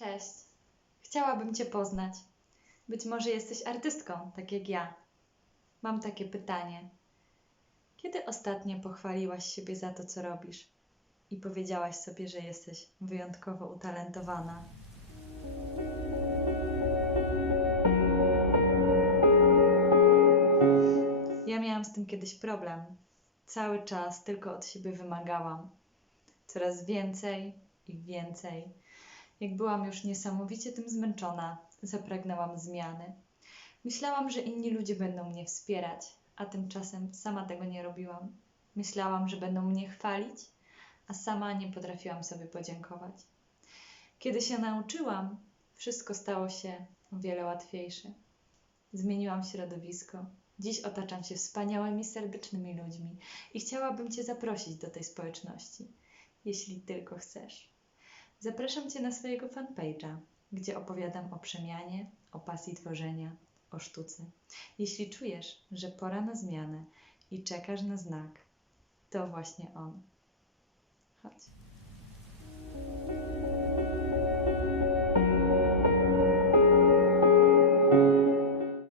Cześć. Chciałabym Cię poznać. Być może jesteś artystką, tak jak ja. Mam takie pytanie. Kiedy ostatnio pochwaliłaś siebie za to, co robisz i powiedziałaś sobie, że jesteś wyjątkowo utalentowana? Ja miałam z tym kiedyś problem. Cały czas tylko od siebie wymagałam. Coraz więcej i więcej. Jak byłam już niesamowicie tym zmęczona, zapragnęłam zmiany. Myślałam, że inni ludzie będą mnie wspierać, a tymczasem sama tego nie robiłam. Myślałam, że będą mnie chwalić, a sama nie potrafiłam sobie podziękować. Kiedy się nauczyłam, wszystko stało się o wiele łatwiejsze. Zmieniłam środowisko. Dziś otaczam się wspaniałymi, serdecznymi ludźmi i chciałabym Cię zaprosić do tej społeczności, jeśli tylko chcesz. Zapraszam Cię na swojego fanpage'a, gdzie opowiadam o przemianie, o pasji tworzenia, o sztuce. Jeśli czujesz, że pora na zmianę i czekasz na znak, to właśnie on. Chodź.